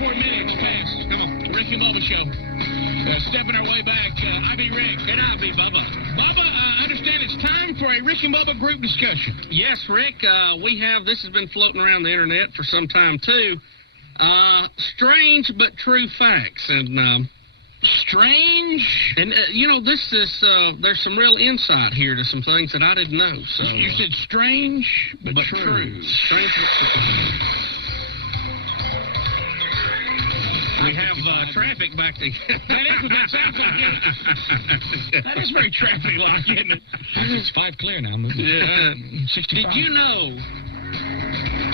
34 minutes past. Come on, Rick and Bubba show. Stepping our way back, I be Rick. And I be Bubba. Bubba, I understand it's time for a Rick and Bubba group discussion. Yes, Rick, this has been floating around the internet for some time, too. Strange but true facts. And, strange? And, this is, there's some real insight here to some things that I didn't know. So you said strange but true. Strange but true. We have traffic back there. That is what that sounds like, isn't it? That is very traffic-like, isn't it? It's 5 clear now. Yeah. 65. Did you know...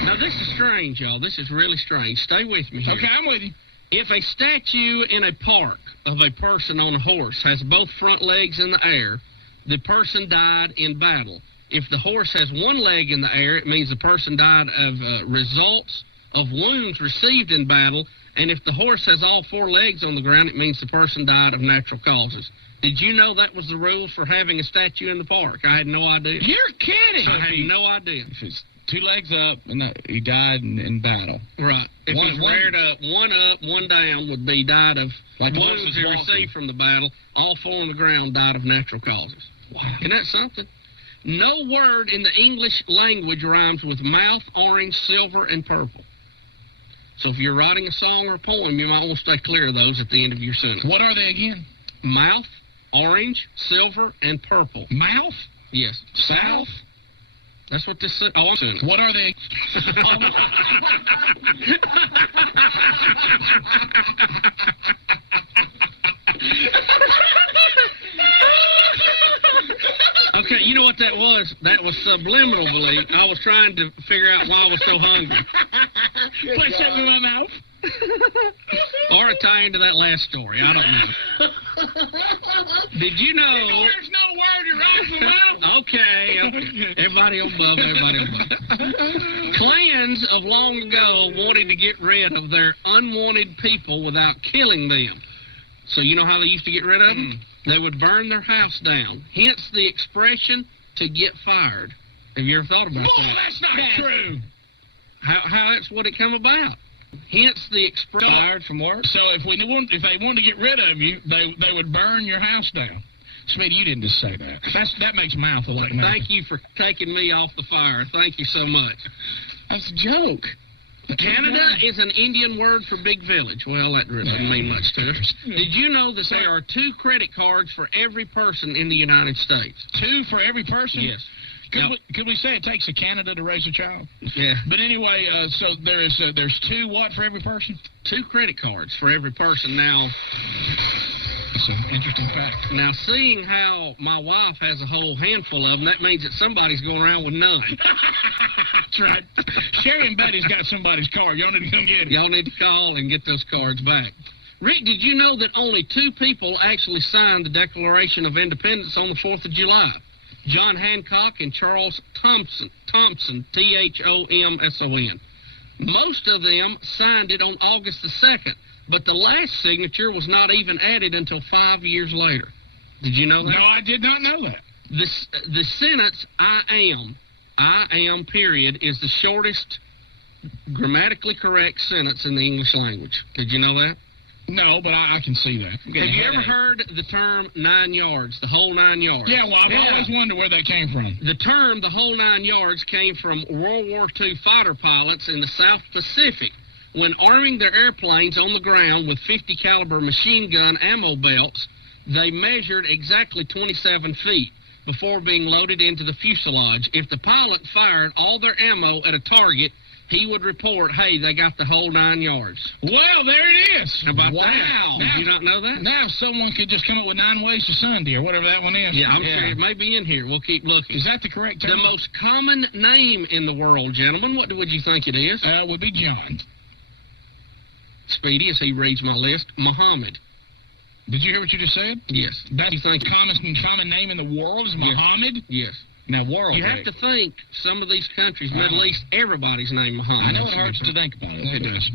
Now, this is strange, y'all. This is really strange. Stay with me here. Okay, I'm with you. If a statue in a park of a person on a horse has both front legs in the air, the person died in battle. If the horse has one leg in the air, it means the person died of results of wounds received in battle. And if the horse has all 4 legs on the ground, it means the person died of natural causes. Did you know that was the rules for having a statue in the park? I had no idea. You're kidding. I had no idea. If it's 2 legs up, and he died in battle. Right. If he's reared up, one down would be died of wounds he received from the battle. All 4 on the ground died of natural causes. Wow. Isn't that something? No word in the English language rhymes with mouth, orange, silver, and purple. So if you're writing a song or a poem, you might want to stay clear of those at the end of your sentence. What are they again? Mouth, orange, silver, and purple. Mouth? Yes. South? That's what this says. Oh, I'm saying. What are they? Okay, you know what that was? That was subliminal belief. I was trying to figure out why I was so hungry. Put something in my mouth. Or it tie into that last story. I don't know. Did you know... There's no word that rhymes with mouth. Okay. Everybody on Bubba, everybody on Bubba. Clans of long ago wanted to get rid of their unwanted people without killing them. So you know how they used to get rid of them? They would burn their house down. Hence the expression, to get fired. Have you ever thought about that? That's not true. How that's what it come about. Hence the expression. Fired from work? So if they wanted to get rid of you, they would burn your house down. Speedy, you didn't just say that. That makes mouth a lot. Thank you for taking me off the fire. Thank you so much. That's a joke. Canada is an Indian word for big village. Well, that really doesn't mean much to us. Did you know that there are 2 credit cards for every person in the United States? 2 for every person? Yes. Could we say it takes a Canada to raise a child? Yeah. But anyway, so there's 2 what for every person? 2 credit cards for every person. Now, that's an interesting fact. Now, seeing how my wife has a whole handful of them, that means that somebody's going around with none. That's right. Sherry and Betty's got somebody's card. Y'all need to come get it. Y'all need to call and get those cards back. Rick, did you know that only 2 people actually signed the Declaration of Independence on the 4th of July? John Hancock and Charles Thompson, Thomson. Most of them signed it on August the 2nd, but the last signature was not even added until 5 years later. Did you know that? No, I did not know that. The sentence, I am, period, is the shortest grammatically correct sentence in the English language. Did you know that? No, but I can see that. Have you ever heard the term 9 yards, the whole 9 yards? Yeah, well, I've always wondered where that came from. The term, the whole 9 yards, came from World War II fighter pilots in the South Pacific when arming their airplanes on the ground with 50 caliber machine gun ammo belts. They measured exactly 27 feet before being loaded into the fuselage. If the pilot fired all their ammo at a target, he would report, hey, they got the whole 9 yards. Well, there it is. How about that? Now, did you not know that? Now someone could just come up with 9 ways to Sunday or whatever that one is. Yeah, I'm sure it may be in here. We'll keep looking. Is that the correct term? The most common name in the world, gentlemen, what would you think it is? Would be John. Speedy, as he reads my list, Muhammad. Did you hear what you just said? Yes. That's the common name in the world is Muhammad? Yes. Now, world. You have to think some of these countries, Middle East, everybody's named Muhammad. I know it hurts to think about it. It does.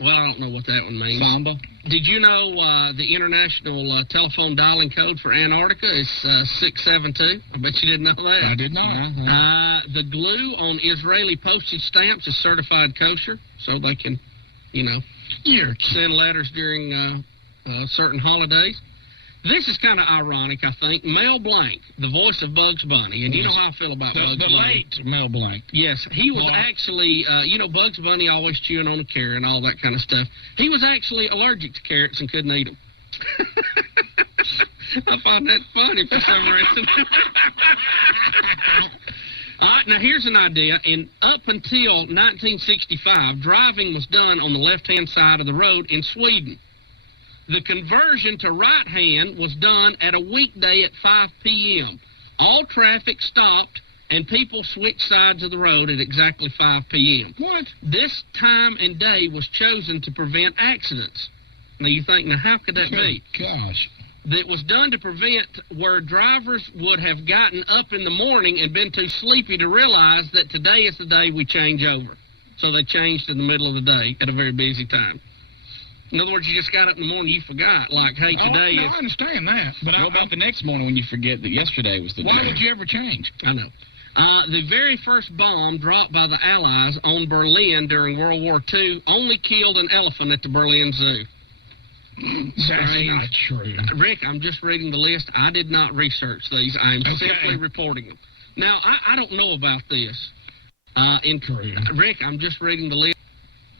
Well, I don't know what that one means. Samba. Did you know the international telephone dialing code for Antarctica is 672? I bet you didn't know that. I did not. The glue on Israeli postage stamps is certified kosher, so they can you know, send letters during certain holidays. This is kind of ironic, I think. Mel Blanc, the voice of Bugs Bunny, and you know how I feel about Bugs Bunny. The late Mel Blanc. Yes, he was actually, Bugs Bunny always chewing on a carrot and all that kind of stuff. He was actually allergic to carrots and couldn't eat them. I find that funny for some reason. All right, now here's an idea. Up until 1965, driving was done on the left-hand side of the road in Sweden. The conversion to right-hand was done at a weekday at 5 p.m. All traffic stopped, and people switched sides of the road at exactly 5 p.m. What? This time and day was chosen to prevent accidents. Now, you think, now, how could that be? Gosh. That was done to prevent where drivers would have gotten up in the morning and been too sleepy to realize that today is the day we change over. So they changed in the middle of the day at a very busy time. In other words, you just got up in the morning, you forgot, like, hey, today is... I understand that. But what about the next morning when you forget that yesterday was the day? Why would you ever change? I know. The very first bomb dropped by the Allies on Berlin during World War II only killed an elephant at the Berlin Zoo. That's not true. Rick, I'm just reading the list. I did not research these. I'm simply reporting them. Now, I don't know about this. Rick, I'm just reading the list.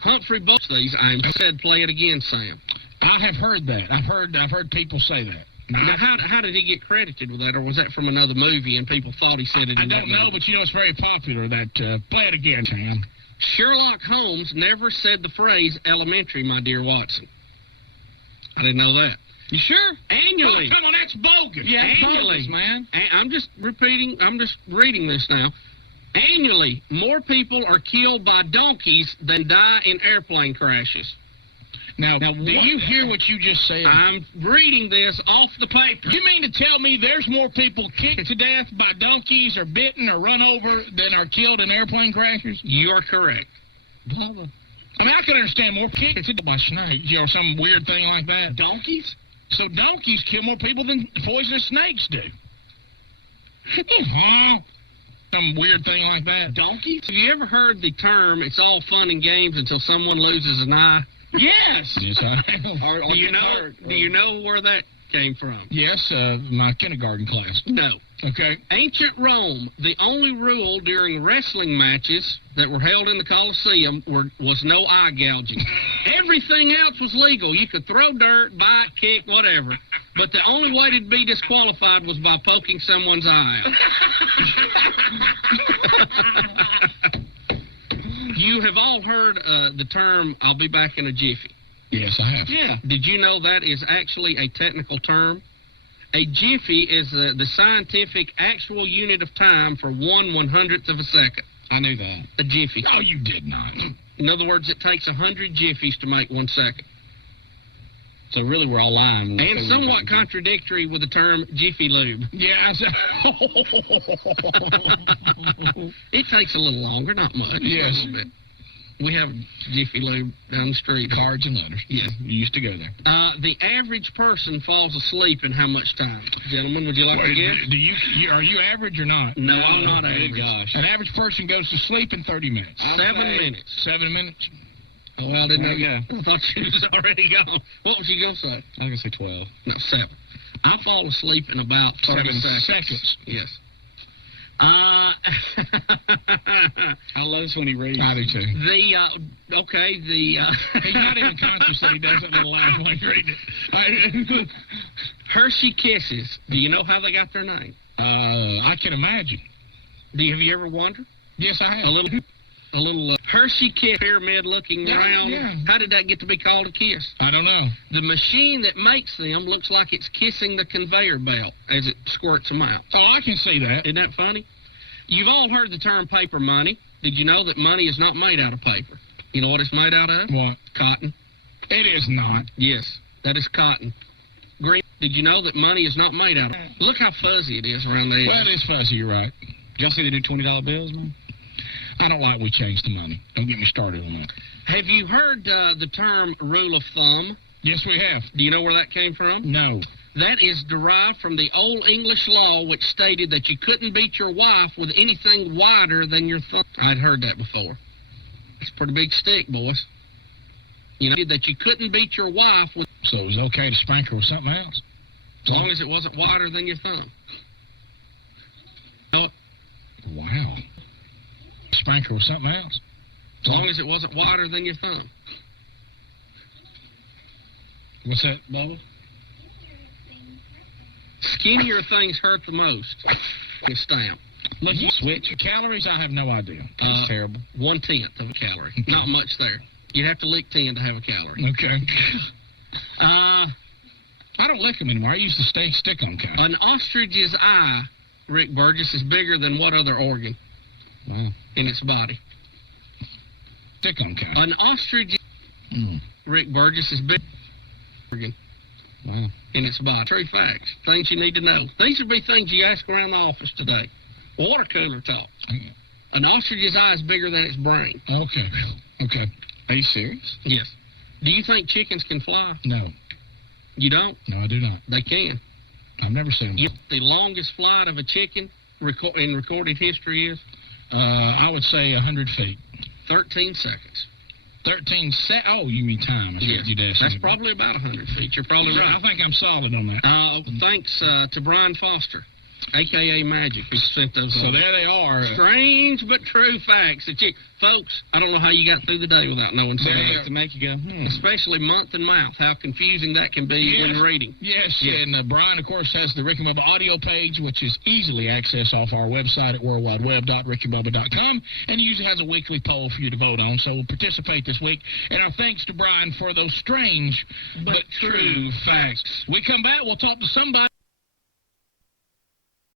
Humphrey Bogart, these. I said, play it again, Sam. I have heard that. I've heard people say that. Now, how did he get credited with that, or was that from another movie and people thought he said it? I don't know, but it's very popular. That play it again, Sam. Sherlock Holmes never said the phrase "elementary, my dear Watson." I didn't know that. You sure? Annually. Oh, come on, that's bogus. Yeah, annually, bogus, man. I'm just reading this now. Annually, more people are killed by donkeys than die in airplane crashes. Now do you hear what you just said? I'm reading this off the paper. You mean to tell me there's more people kicked to death by donkeys or bitten or run over than are killed in airplane crashes? You're correct. Bubba. I mean, I could understand more kicked to death by snakes, or some weird thing like that. Donkeys? So donkeys kill more people than poisonous snakes do. Some weird thing like that. Donkeys? Have you ever heard the term, it's all fun and games until someone loses an eye? Yes! Yes, I have. Do you know where that came from? Yes, my kindergarten class. No. Okay. Ancient Rome, the only rule during wrestling matches that were held in the Colosseum was no eye gouging. Everything else was legal. You could throw dirt, bite, kick, whatever. But the only way to be disqualified was by poking someone's eye out. You have all heard the term, I'll be back in a jiffy. Yes, I have. Yeah. Did you know that is actually a technical term? A jiffy is the scientific actual unit of time for 1/100th of a second. I knew that. A jiffy. No, you did not. In other words, it takes 100 jiffies to make 1 second. So really we're all lying. And somewhat contradictory with the term Jiffy Lube. Yeah. It takes a little longer, not much. Yes. A little bit. We have Jiffy Lube down the street. Cards and letters. Yeah. You used to go there. The average person falls asleep in how much time? Gentlemen, would you like to guess? Are you average or not? No, I'm not average. Gosh. An average person goes to sleep in 30 minutes. 7 minutes. 7 minutes? Oh, well, I didn't know. Yeah. I thought she was already gone. What was she going to say? I was going to say 12. No, 7. I fall asleep in about 30 seconds. Yes. I love this when he reads. I do too. He's not even conscious that he does it little loud when he's reading it. Hershey Kisses. Do you know how they got their name? I can imagine. Have you ever wondered? Yes, I have. A little Hershey Kiss pyramid looking round. Yeah. How did that get to be called a kiss? I don't know. The machine that makes them looks like it's kissing the conveyor belt as it squirts them out. Oh, I can see that. Isn't that funny? You've all heard the term paper money. Did you know that money is not made out of paper? You know what it's made out of? What? Cotton. It is not. Yes, that is cotton. Green. Did you know that money is not made out of? Look how fuzzy it is around there. Well, it is fuzzy, you're right. Y'all see the new $20 bills, man? I don't like we changed the money. Don't get me started on that. Have you heard the term rule of thumb? Yes, we have. Do you know where that came from? No. That is derived from the Old English law, which stated that you couldn't beat your wife with anything wider than your thumb. I'd heard that before. It's a pretty big stick, boys. You know, that you couldn't beat your wife with, So it was okay to spank her with something else? as long as it wasn't wider than your thumb. No, Wow. Spank her with something else? as long as it wasn't wider than your thumb. What's that, Bubba? Skinnier things hurt the most. A stamp. Look, you switch. Calories, I have no idea. That's terrible. 1/10 of a calorie. Not much there. You'd have to lick 10 to have a calorie. Okay. Uh, I don't lick them anymore. I used to stick on kind. an ostrich's eye, Rick Burgess, is bigger than what other organ Wow. in its body? Stick on kind. An ostrich, Rick Burgess, is bigger organ Wow. in its body. True facts. Things you need to know. These would be things you ask around the office today. Water cooler talk. An ostrich's eye is bigger than its brain. Okay. Okay. Are you serious? Yes. Do you think chickens can fly? No. You don't? No, I do not. They can. I've never seen them. You know what the longest flight of a chicken in recorded history is? I would say 100 feet. 13 seconds. 13 Oh, you mean time. That's what you'd ask That's me. probably about 100 feet. You're probably Yeah, right. I think I'm solid on that. Thanks to Brian Foster, a.k.a. Magic, who sent those So on. there they are. Strange but true facts. Folks, I don't know how you got through the day without knowing some of There that. To make you go, Especially month and mouth, how confusing that can be when reading. Yes, Yeah. and Brian, of course, has the Rick and Bubba audio page, which is easily accessed off our website at worldwideweb.rickybubba.com, and he usually has a weekly poll for you to vote on, so we'll participate this week. And our thanks to Brian for those strange but true facts. We come back, we'll talk to somebody.